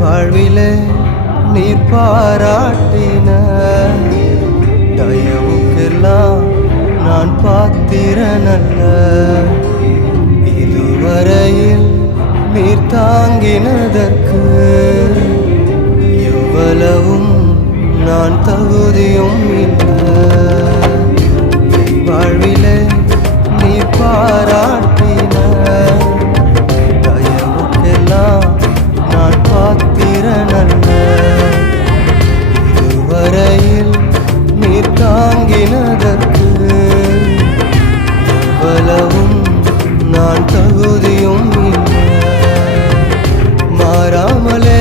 வாழ்விலே நீர் பாராட்டின தயவுக்கெல்லாம் நான் பாத்திரனல்ல. இதுவரையில் நீர் தாங்கினதற்கு எவ்வளவும் நான் தகுதியும் இல்லை. என் வாழ்விலே நீர் பாராட்டின தயவுக்கெல்லாம் நான் பாத்திரனல்ல. இதுவரையில் நீர் தாங்கினதற்கு எவ்வளவும் நான் தகுதியும் இல்லை. மாறாமலே